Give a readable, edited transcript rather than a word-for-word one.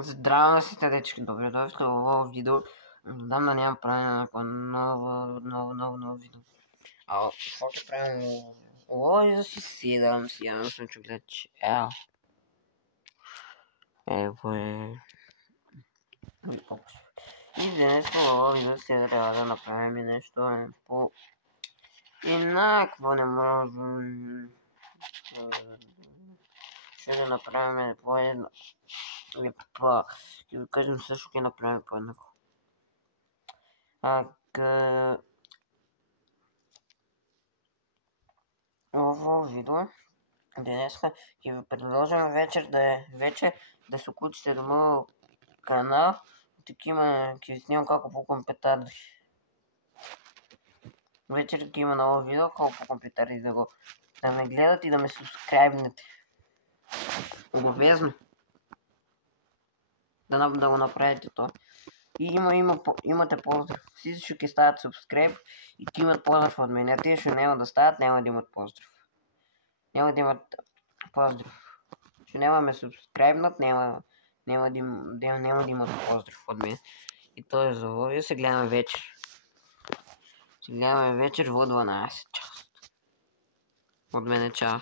Здраво на всички дечки, добре дошли в ново видео. Отдавна няма правя някакво ново видео. Какво ще правим? Ой, да си седам, сега съм чуклет, че ево е. И днес в това видео сега трябва да направим нещо по еднакво, не можем. Ще да направим по едно. Ще ви кажем също ще направим по еднакво. Ovo видео днеска ще ви предложим вечер да се включите до моят канал. Такива ще ви снимам колко по компютър. Вечер ще има ново видео колко по компютър и да ме гледат и да ме субскрайбнете. Обовязно да го направите то. И имате поздрав. Всички ще стават субскрайб и ти имат поздрав от мен. Те ще няма да стават, няма да имат поздрав. Няма да имат поздрав. Ще няма ме субскрайбнат, няма да имат поздрав от мен. И то е за ловия. Се гледаме вечер. Се гледаме вечер в 12 часа. От мен е чао.